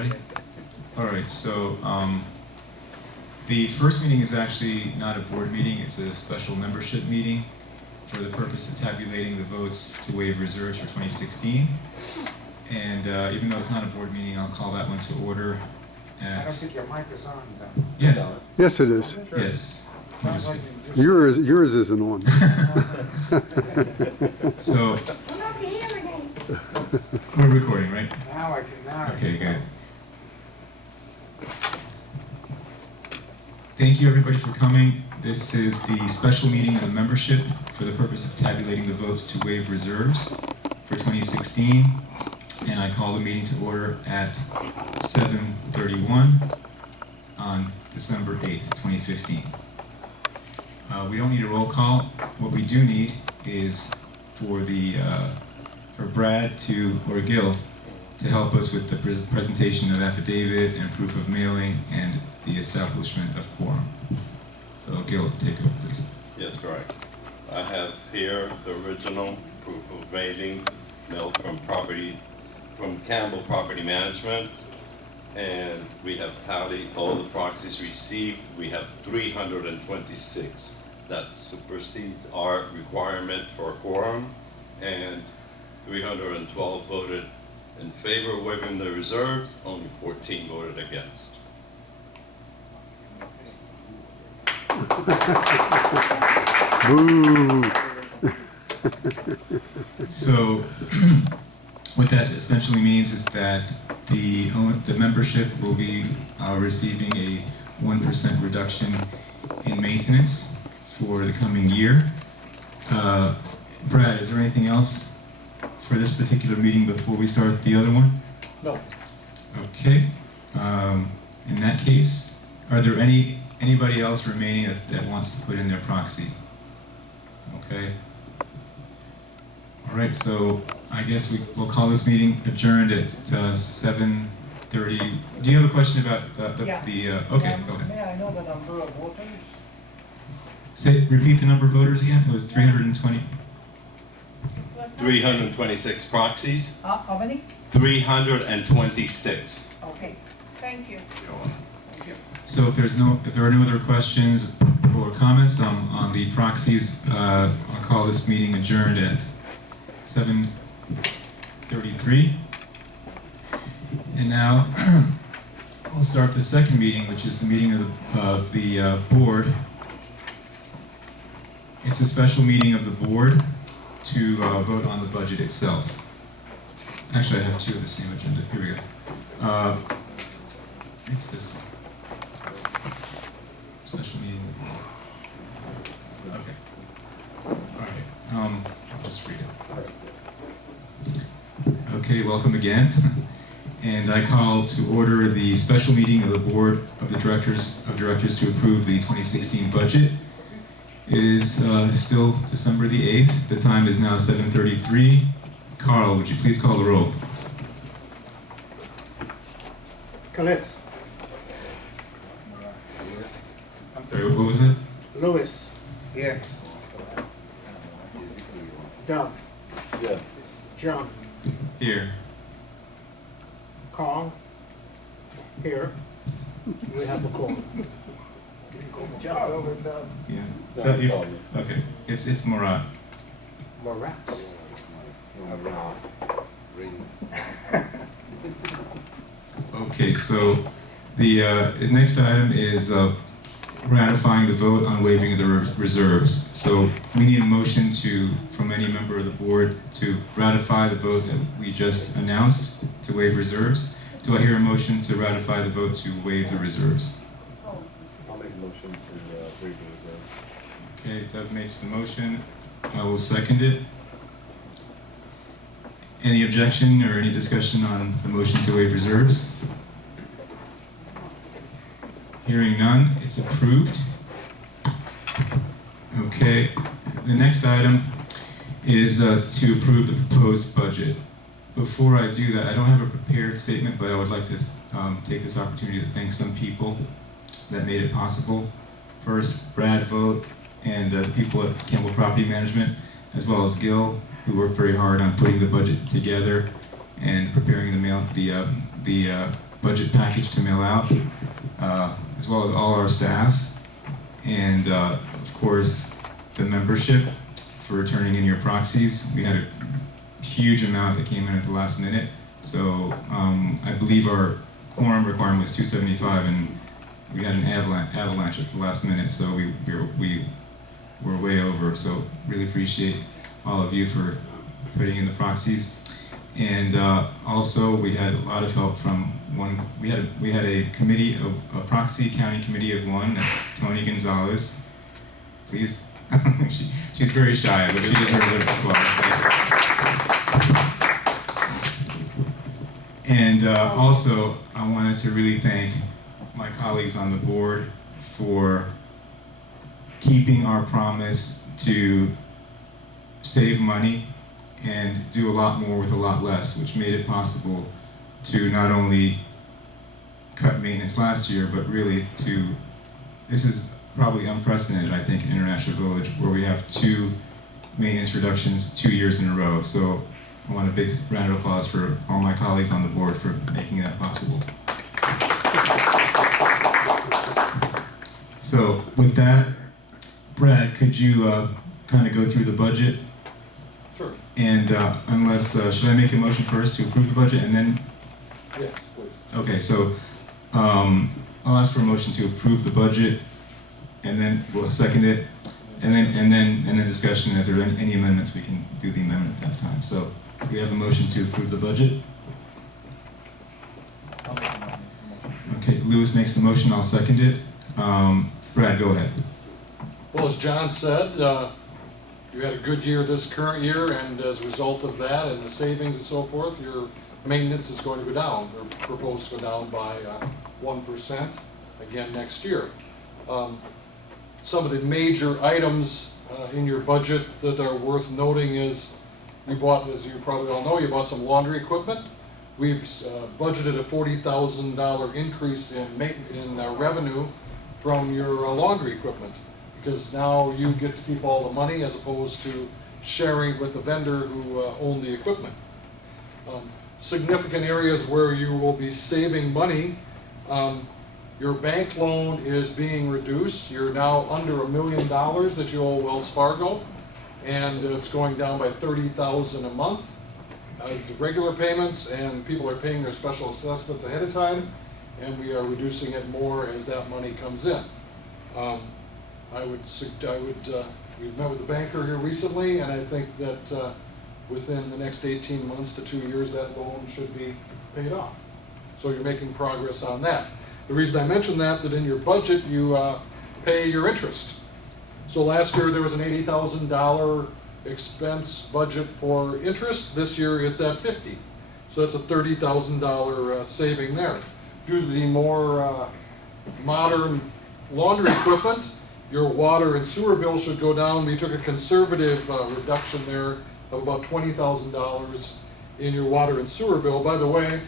ready? All right, so the first meeting is actually not a board meeting, it's a special membership meeting for the purpose of tabulating the votes to waive reserves for 2016. And even though it's not a board meeting, I'll call that one to order I don't at... think your mic is on, though. Yeah, Yes, it is. yes. Sounds like you just... Yours isn't on. So, I'm not hearing it. we're recording, right? Now I can, now I Okay, can. good. Thank you, everybody, for coming. This is the special meeting of the membership for the purpose of tabulating the votes to waive reserves for 2016. And I call the meeting to order at 7:31 on December 8th, 2015. We don't need a roll call. What we do need is for Brad or Gil to help us with the presentation of affidavit and proof of mailing and the establishment of quorum. So Gil, take over, please. Yes, correct. I have here the original proof of mailing mailed from Campbell Property Management. And we have tallied all the proxies received. We have 326. That supersedes our requirement for a quorum. And 312 voted in favor of waiving the reserves, only 14 voted against. Boo. So what that essentially means is that the membership will be receiving a 1% reduction in maintenance for the coming year. Brad, is there anything else for this particular meeting before we start the other one? No. Okay. In that case, are there anybody else remaining that wants to put in their proxy? Okay. All right, so I guess we'll call this meeting adjourned at 7:30. Do you have a question about Yeah. okay, go ahead. May I know the number of voters? Repeat the number of voters again. It was 320. 326 proxies, How many? 326. Okay, thank you. So if there are no other questions or comments on the proxies, I'll call this meeting adjourned at 7:33. And now we'll start the second meeting, which is the meeting of the board. It's a special meeting of the board to vote on the budget itself. Actually, I have two of the same agenda. Here we go. It's this one. Special meeting of the board. Okay. All right. I'll just read it. Okay, welcome again. And I call to order the special meeting of the board of directors to approve the 2016 budget. It is still December the 8th. The time is now 7:33. Carl, would you please call the roll? Kalitz. I'm sorry, what was it? Lewis. Here. Dove. Yes. John. Here. Carl. Here. We have a call. John over Dove. Yeah. No, That- call me. okay. It's Murat. Moratz. Okay, so the next item is ratifying the vote on waiving the reserves. So we need a motion from any member of the board to ratify the vote that we just announced to waive reserves. Do I hear a motion to ratify the vote to waive the reserves? I'll make a motion to waive the reserve. Okay, Doug makes the motion. I will second it. Any objection or any discussion on the motion to waive reserves? Hearing none, it's approved. Okay, the next item is to approve the proposed budget. Before I do that, I don't have a prepared statement, but I would like to take this opportunity to thank some people that made it possible. First, Brad Vogt and the people at Campbell Property Management, as well as Gil, who worked very hard on putting the budget together and preparing the budget package to mail out, as well as all our staff, and of course the membership for turning in your proxies. We had a huge amount that came in at the last minute, so I believe our quorum requirement was 275, and we had an avalanche at the last minute, so we were way over. So really appreciate all of you for putting in the proxies. And also, we had a lot of help from one. We had a committee of a proxy county committee of one. That's Tony Gonzalez. Please, she's very shy, but she deserves it as well. And also, I wanted to really thank my colleagues on the board for keeping our promise to save money and do a lot more with a lot less, which made it possible to not only cut maintenance last year, but really this is probably unprecedented, I think, in International Village, where we have 2 maintenance reductions 2 years in a row. So I want a big round of applause for all my colleagues on the board for making that possible. So with that, Brad, could you kind of go through the budget? Sure. And should I make a motion first to approve the budget and then? Yes, please. Okay, so I'll ask for a motion to approve the budget, and then we'll second it, and then discussion. If there are any amendments, we can do the amendment at that time. So we have a motion to approve the budget. Okay, Lewis makes the motion. I'll second it. Brad, go ahead. Well, as John said, you had a good year this current year, and as a result of that and the savings and so forth, your maintenance is going to go down, or proposed to go down by 1% again next year. Some of the major items in your budget that are worth noting is you bought, as you probably all know, you bought some laundry equipment. We've budgeted a $40,000 increase in revenue from your laundry equipment, because now you get to keep all the money as opposed to sharing with the vendor who owned the equipment. Significant areas where you will be saving money. Your bank loan is being reduced. You're now under $1 million that you owe Wells Fargo, and it's going down by $30,000 a month as the regular payments, and people are paying their special assessments ahead of time, and we are reducing it more as that money comes in. We've met with the banker here recently, and I think that within the next 18 months to 2 years, that loan should be paid off. So you're making progress on that. The reason I mention that in your budget, you pay your interest. So last year, there was an $80,000 expense budget for interest. This year, it's at $50,000. So that's a $30,000 saving there. Due to the more modern laundry equipment, your water and sewer bill should go down. We took a conservative reduction there of about $20,000 in your water and sewer bill. By the way,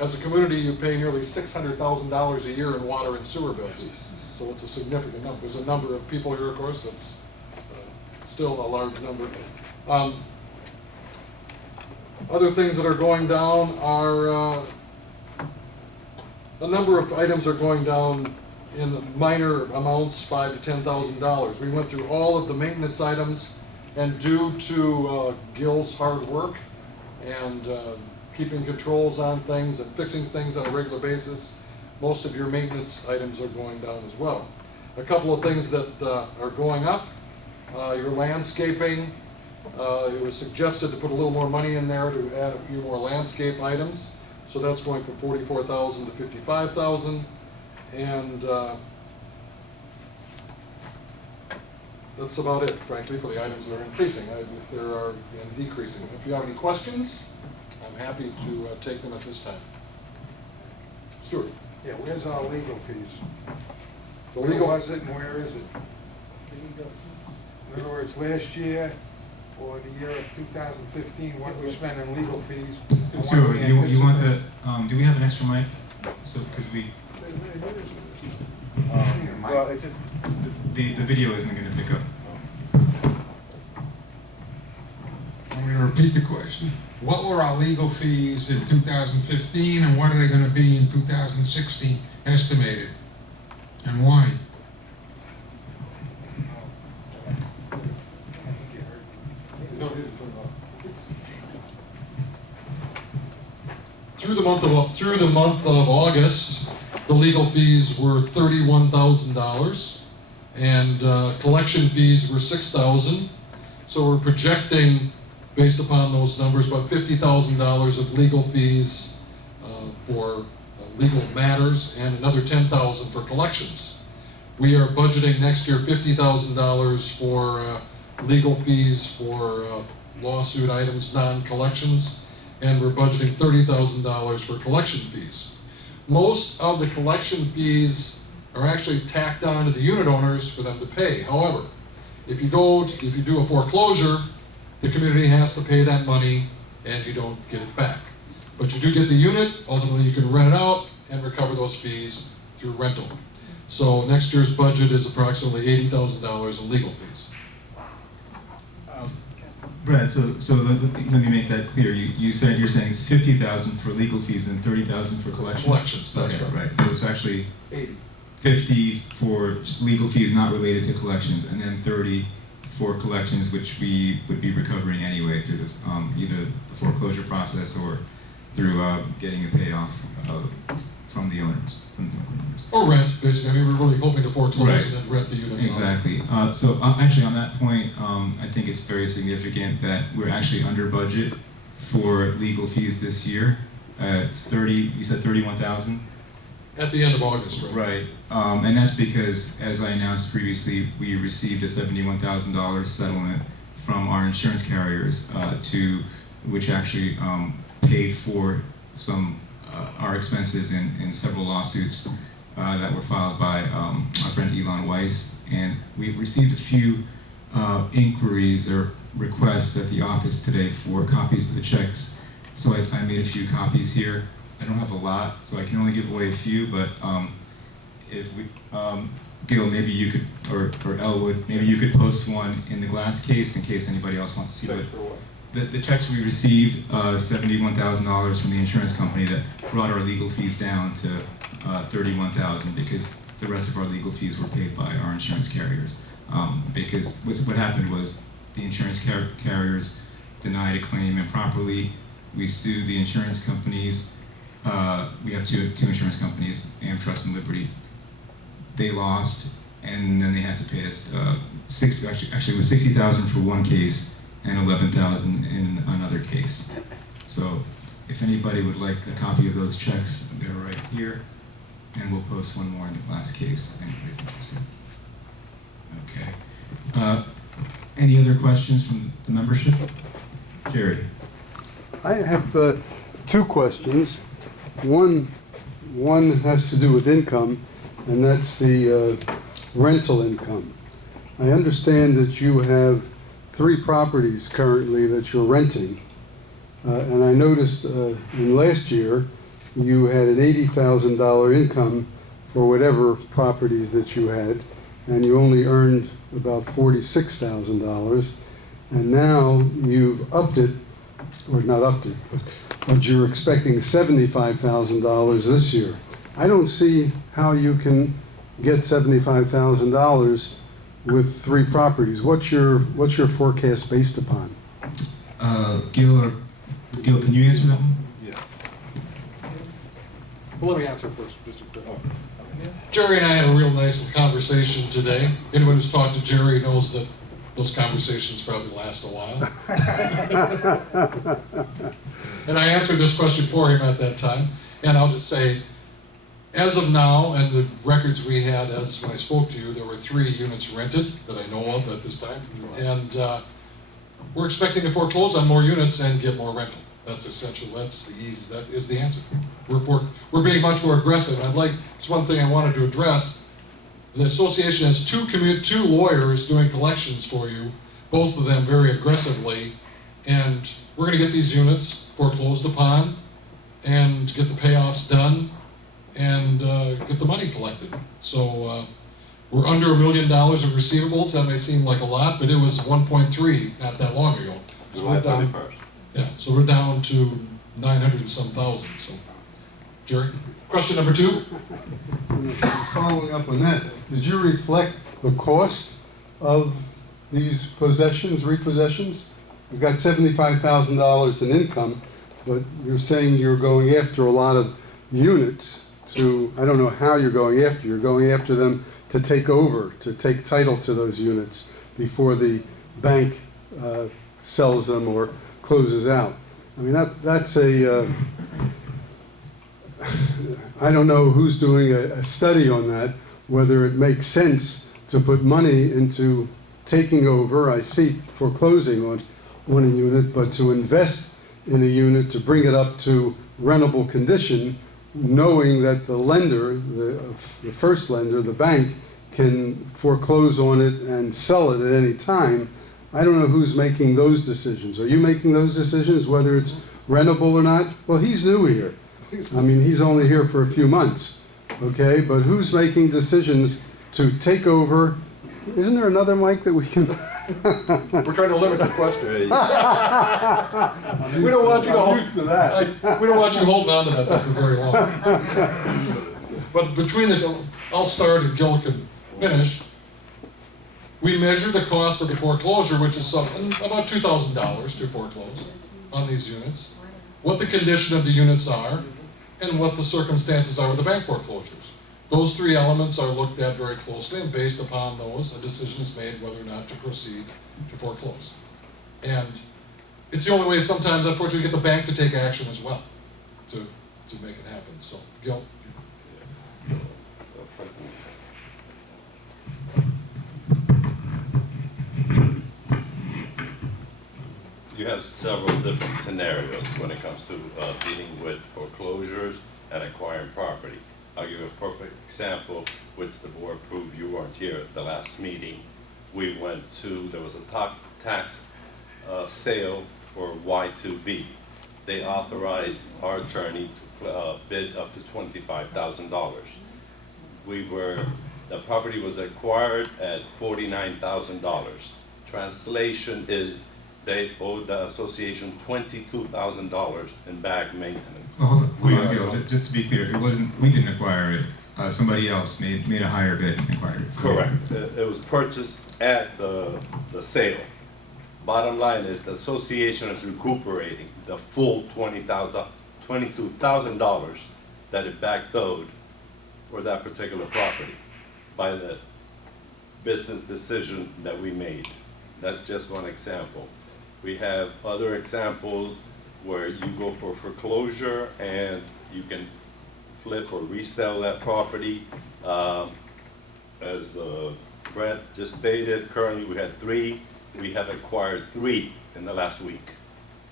as a community, you pay nearly $600,000 a year in water and sewer bills. So it's a significant number. There's a number of people here, of course, that's still a large number. Other things that are going down are a number of items are going down in minor amounts, $5,000 to $10,000. We went through all of the maintenance items, and due to Gil's hard work and keeping controls on things and fixing things on a regular basis, most of your maintenance items are going down as well. A couple of things that are going up, your landscaping. It was suggested to put a little more money in there to add a few more landscape items. So that's going from $44,000 to $55,000. And that's about it, frankly, for the items that are increasing. There are and decreasing. If you have any questions, I'm happy to take them at this time. Stuart. Yeah, where's our legal fees? The Where legal, was it and where is it? In other words, last year or the year of 2015, what we spent in legal fees? and what So we you want anticipate. the, do we have an extra mic? So, because we, Well, it just, the video isn't going to pick up. when we were to repeat the question. What were our legal fees in 2015 and what are they going to be in 2016 estimated? And why? Through the month of August, the legal fees were $31,000, and collection fees were $6,000. So we're projecting, based upon those numbers, about $50,000 of legal fees for legal matters, and another $10,000 for collections. We are budgeting next year $50,000 for legal fees for lawsuit items, non-collections, and we're budgeting $30,000 for collection fees. Most of the collection fees are actually tacked on to the unit owners for them to pay. However, if you do a foreclosure, the community has to pay that money and you don't get it back. But you do get the unit, ultimately you can rent it out and recover those fees through rental. So next year's budget is approximately $80,000 in legal fees. Brad, so let me make that clear. You're saying it's 50,000 for legal fees and 30,000 for collections? Collections, that's Okay, right. right. So it's actually 80. 50 for legal fees not related to collections, and then 30 for collections, which we would be recovering anyway through the, either the foreclosure process or through getting a payoff from the owners. Or rent, basically. I mean, we're really hoping to foreclose Right. and then rent the units out. Exactly. So actually on that point, I think it's very significant that we're actually under budget for legal fees this year. It's 30, you said 31,000? At the end of August, right? Right. And that's because, as I announced previously, we received a $71,000 settlement from our insurance carriers which actually paid for some our expenses in several lawsuits that were filed by our friend Elon Weiss. And we received a few inquiries or requests at the office today for copies of the checks. So I made a few copies here. I don't have a lot, so I can only give away a few, but if we, Gil, maybe you could, or Elwood, maybe you could post one in the glass case in case anybody else wants to see it. The checks we received, $71,000 from the insurance company that brought our legal fees down to $31,000 because the rest of our legal fees were paid by our insurance carriers. Because what happened was the insurance carriers denied a claim improperly. We sued the insurance companies. We have two insurance companies, AmTrust and Liberty. They lost, and then they had to pay us actually it was $60,000 for one case and $11,000 in another case. So if anybody would like a copy of those checks, they're right here, and we'll post one more in the class case if anybody's interested. Okay. Any other questions from the membership? Jerry. I have two questions. One has to do with income, and that's the rental income. I understand that you have 3 properties currently that you're renting, and I noticed in last year you had an $80,000 income for whatever properties that you had, and you only earned about $46,000, and now you've upped it, or not upped it, but you're expecting $75,000 this year. I don't see how you can get $75,000 with 3 properties. What's your forecast based upon? Gil, can you answer that one? Yes. Well, let me answer first, just a quick. Jerry and I had a real nice conversation today. Anyone who's talked to Jerry knows that those conversations probably last a while. And I answered this question for him at that time. And I'll just say, as of now, and the records we had as when I spoke to you, there were 3 units rented that I know of at this time. And we're expecting to foreclose on more units and get more rental. That's essential. That is the answer. We're being much more aggressive. It's one thing I wanted to address. The association has 2 lawyers doing collections for you, both of them very aggressively, and we're going to get these units foreclosed upon and get the payoffs done and get the money collected. So we're under $1 million of receivables. That may seem like a lot, but it was 1.3 not that long ago. So July we're down, 31st. yeah, so we're down to 900 and some thousand, so. Jerry, question number 2? Following up on that, did you reflect the cost of these possessions, repossessions? You've got $75,000 in income, but you're saying you're going after a lot of units to, I don't know how you're going after them to take over, to take title to those units before the bank sells them or closes out. I mean, that's a, I don't know who's doing a study on that, whether it makes sense to put money into taking over, I see foreclosing on a unit, but to invest in a unit to bring it up to rentable condition, knowing that the lender, the first lender, the bank, can foreclose on it and sell it at any time. I don't know who's making those decisions. Are you making those decisions, whether it's rentable or not? Well, he's new here. I mean, he's only here for a few months, okay? But who's making decisions to take over? Isn't there another mic that we can? We're trying to limit the question. We don't want you to hold, we don't want you holding on to that thing for very long. But between I'll start and Gil can finish. We measure the cost of the foreclosure, which is something about $2,000 to foreclose on these units, what the condition of the units are, and what the circumstances are with the bank foreclosures. Those 3 elements are looked at very closely, and based upon those, a decision is made whether or not to proceed to foreclose. And it's the only way sometimes, unfortunately, to get the bank to take action as well to make it happen. So, Gil? You have several different scenarios when it comes to dealing with foreclosures and acquiring property. I'll give you a perfect example, which the board approved. You weren't here at the last meeting. We went to, there was a tax sale for Y2B. They authorized our attorney to bid up to $25,000. The property was acquired at $49,000. Translation is they owed the association $22,000 in back maintenance. Well, hold on, Gil, just to be clear, it wasn't, we didn't acquire it. Somebody else made a higher bid and acquired it. Correct. It was purchased at the sale. Bottom line is the association is recuperating the full $22,000 that it back owed for that particular property by the business decision that we made. That's just one example. We have other examples where you go for foreclosure and you can flip or resell that property. As Brett just stated, currently we had 3. We have acquired 3 in the last week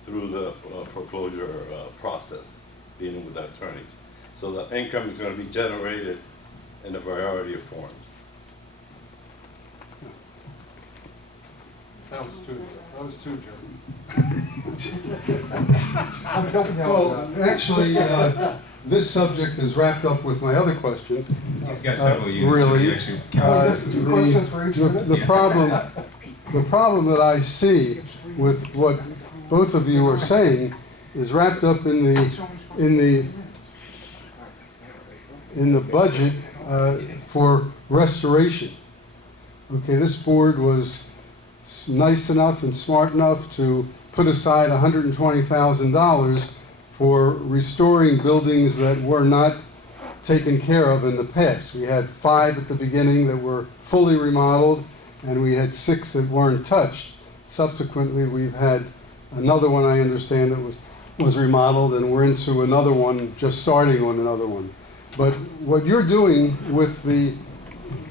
through the foreclosure process, dealing with the attorneys. So the income is going to be generated in a variety of forms. That was two, Jerry. Well, actually, this subject is wrapped up with my other question. He's got several units. Really? He actually counts. The problem that I see with what both of you are saying is wrapped up in the budget for restoration. Okay, this board was nice enough and smart enough to put aside $120,000 for restoring buildings that were not taken care of in the past. We had 5 at the beginning that were fully remodeled, and we had 6 that weren't touched. Subsequently, we've had another one, I understand, that was remodeled, and we're into another one, just starting on another one. But what you're doing with the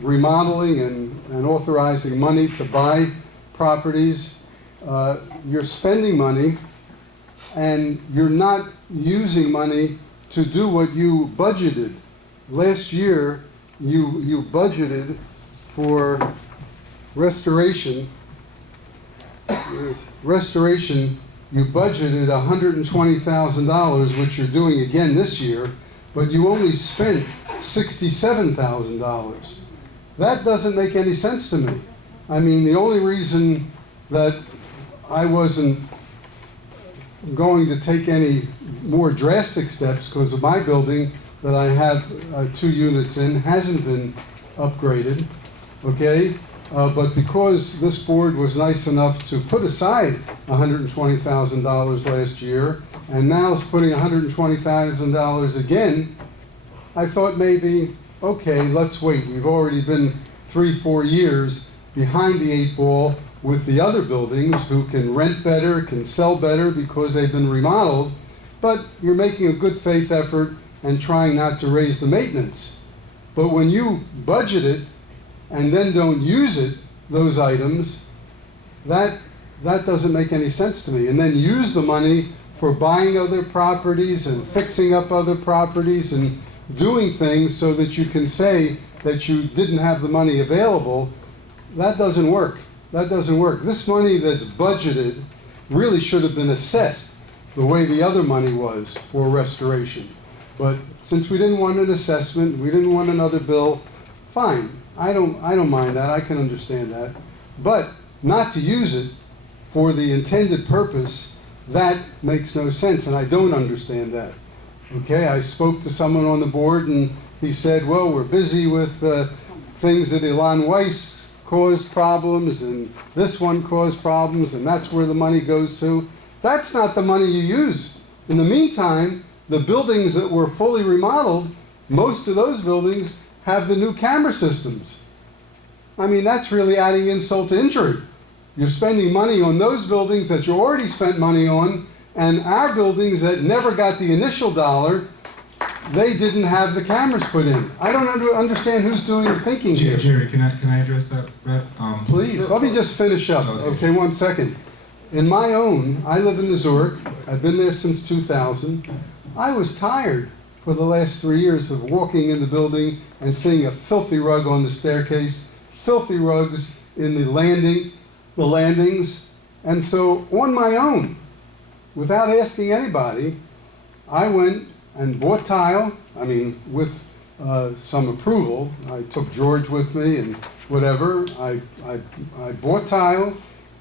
remodeling and authorizing money to buy properties, you're spending money and you're not using money to do what you budgeted. Last year, you budgeted for restoration. You budgeted $120,000, which you're doing again this year, but you only spent $67,000. That doesn't make any sense to me. I mean, the only reason that I wasn't going to take any more drastic steps because of my building that I have 2 units in hasn't been upgraded, okay? But because this board was nice enough to put aside $120,000 last year, and now is putting $120,000 again, I thought maybe, okay, let's wait. We've already been 3-4 years behind the 8 ball with the other buildings who can rent better, can sell better because they've been remodeled, but you're making a good faith effort and trying not to raise the maintenance. But when you budget it and then don't use it, those items, that doesn't make any sense to me. And then use the money for buying other properties and fixing up other properties and doing things so that you can say that you didn't have the money available, that doesn't work. That doesn't work. This money that's budgeted really should have been assessed the way the other money was for restoration. But since we didn't want an assessment, we didn't want another bill, fine. I don't mind that. I can understand that. But not to use it for the intended purpose, that makes no sense, and I don't understand that. Okay, I spoke to someone on the board, and he said, well, we're busy with things that Elon Weiss caused problems, and this one caused problems, and that's where the money goes to. That's not the money you use. In the meantime, the buildings that were fully remodeled, most of those buildings have the new camera systems. I mean, that's really adding insult to injury. You're spending money on those buildings that you already spent money on, and our buildings that never got the initial dollar, they didn't have the cameras put in. I don't understand who's doing the thinking here. Jerry, can I address that, Brett? Please, let me just finish up. Okay, 1 second. In my own, I live in Zurich. I've been there since 2000. I was tired for the last 3 years of walking in the building and seeing a filthy rug on the staircase, filthy rugs in the landings. And so on my own, without asking anybody, I went and bought tile, with some approval. I took George with me and whatever. I bought tile.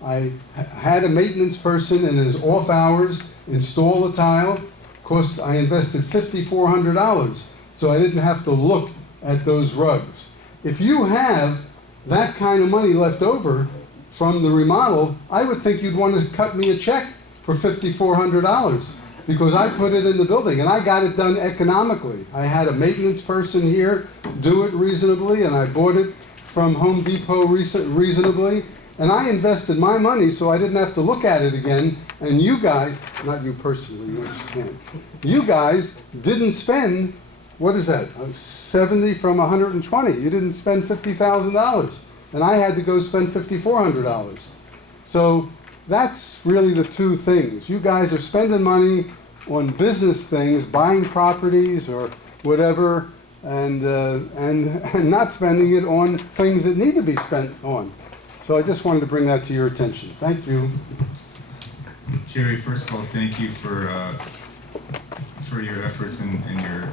I had a maintenance person in his off hours install the tile. Of course, I invested $5,400, so I didn't have to look at those rugs. If you have that kind of money left over from the remodel, I would think you'd want to cut me a check for $5,400 because I put it in the building and I got it done economically. I had a maintenance person here do it reasonably, and I bought it from Home Depot reasonably, and I invested my money so I didn't have to look at it again. And you guys, not you personally, you understand, you guys didn't spend, what is that, 70 from 120. You didn't spend $50,000, and I had to go spend $5,400. So that's really the two things. You guys are spending money on business things, buying properties or whatever, and not spending it on things that need to be spent on. So I just wanted to bring that to your attention. Thank you. Jerry, first of all, thank you for your efforts and your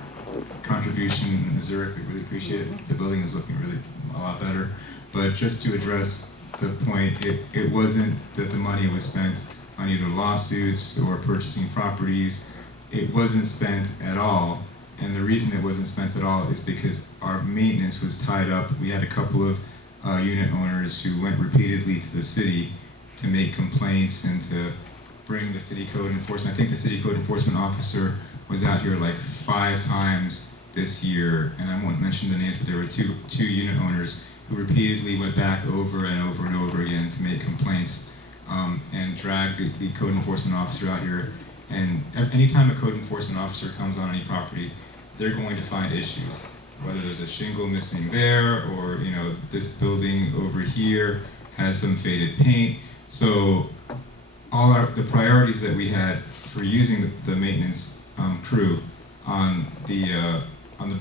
contribution in Zurich. We really appreciate it. The building is looking really a lot better. But just to address the point, it wasn't that the money was spent on either lawsuits or purchasing properties. It wasn't spent at all. And the reason it wasn't spent at all is because our maintenance was tied up. We had a couple of unit owners who went repeatedly to the city to make complaints and to bring the city code enforcement. I think the city code enforcement officer was out here like 5 times this year, and I won't mention the names, but there were two unit owners who repeatedly went back over and over and over again to make complaints and drag the code enforcement officer out here. And anytime a code enforcement officer comes on any property, they're going to find issues. Whether there's a shingle missing there, or this building over here has some faded paint. So all the priorities that we had for using the maintenance crew on the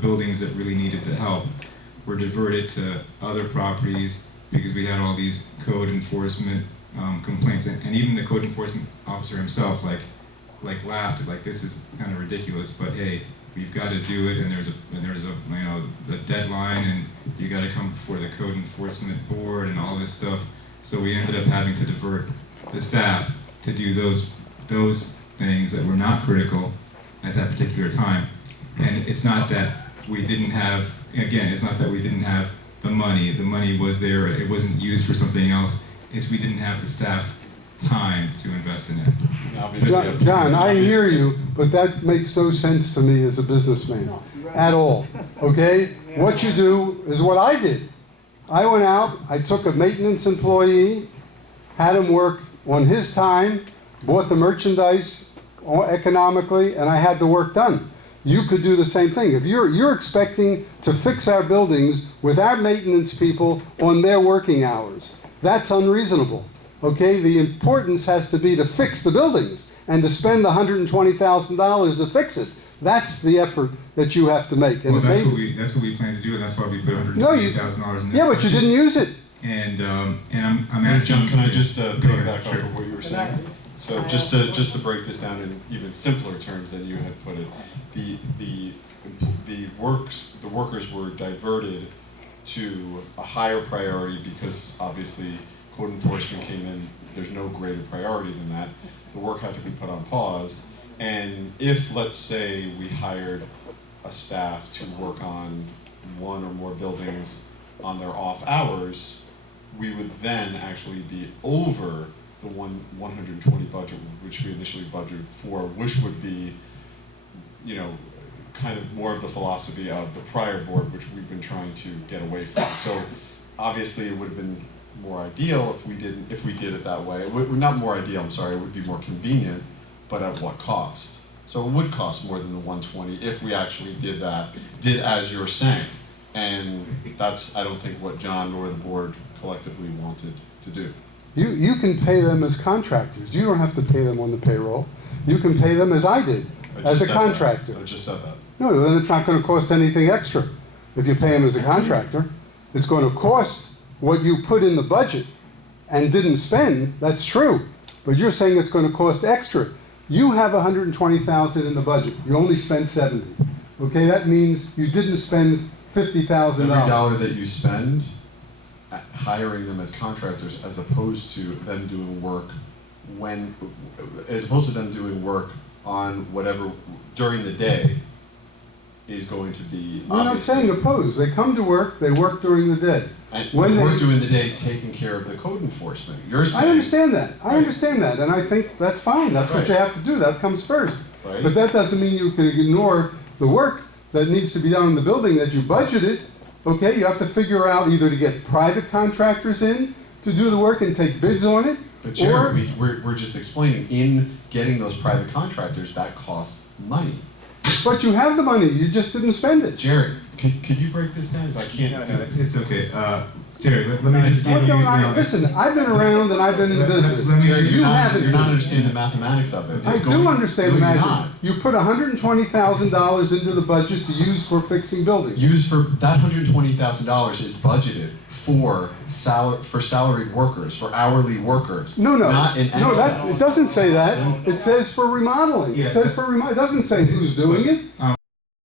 buildings that really needed the help were diverted to other properties because we had all these code enforcement complaints, and even the code enforcement officer himself laughed like, this is kind of ridiculous, but hey, we've got to do it, and there's a the deadline, and you got to come before the code enforcement board and all this stuff. So we ended up having to divert the staff to do those things that were not critical at that particular time. And it's not that we didn't have, again, it's not that we didn't have the money. The money was there, it wasn't used for something else. It's we didn't have the staff time to invest in it. John, I hear you, but that makes no sense to me as a businessman, at all, okay? What you do is what I did. I went out, I took a maintenance employee, had him work on his time, bought the merchandise economically, and I had the work done. You could do the same thing. If you're expecting to fix our buildings with our maintenance people on their working hours, that's unreasonable. Okay, the importance has to be to fix the buildings and to spend $120,000 to fix it. That's the effort that you have to make. And Well, that's what we plan to do, and that's why we put $120,000 in this. Yeah, but you didn't use it. And I'm asking. John, can I just Go ahead, piggyback off sure. of what you were saying? So just to break this down in even simpler terms than you had put it, the workers were diverted to a higher priority because obviously code enforcement came in. There's no greater priority than that. The work had to be put on pause. And if, let's say, we hired a staff to work on one or more buildings on their off hours, we would then actually be over the 120 budget, which we initially budgeted for, which would be, you know, kind of more of the philosophy of the prior board, which we've been trying to get away from. So obviously it would have been more ideal if we did it that way. Not more ideal, I'm sorry, it would be more convenient, but at what cost? So it would cost more than the 120 if we actually did as you're saying. And that's, I don't think, what John or the board collectively wanted to do. You can pay them as contractors. You don't have to pay them on the payroll. You can pay them as I did, as a contractor. I just said that. No, then it's not going to cost anything extra. If you pay them as a contractor, it's going to cost what you put in the budget and didn't spend. That's true. But you're saying it's going to cost extra. You have $120,000 in the budget. You only spent $70,000. Okay, that means you didn't spend $50,000. Every dollar that you spend hiring them as contractors, as opposed to them doing work on whatever during the day, is going to be. I'm not saying opposed. They come to work. They work during the day. And When we're they- doing the day taking care of the code enforcement. You're saying. I understand that. I Right. understand that, and I think that's fine. That's what Right. you have to do. That comes first. Right. But that doesn't mean you can ignore the work that needs to be done in the building that you budgeted. Okay, you have to figure out either to get private contractors in to do the work and take bids on it, But or Jerry, we're just explaining, in getting those private contractors, that costs money. but you have the money. You just didn't spend it. Jerry, could you break this down? 'Cause I can't. No, it's okay. Jerry, let me just give What you. don't I, listen, I've been around and I've been in business. Jerry, You haven't. you're not understanding the mathematics of it. I It's do going- understand the No, you're magic. not. You put $120,000 into the budget to use for fixing buildings. Used for, that $120,000 is budgeted for salaried workers, for hourly workers. No, Not in it excess. doesn't say that. It says for remodeling. Yeah. It says for it doesn't say who's doing it.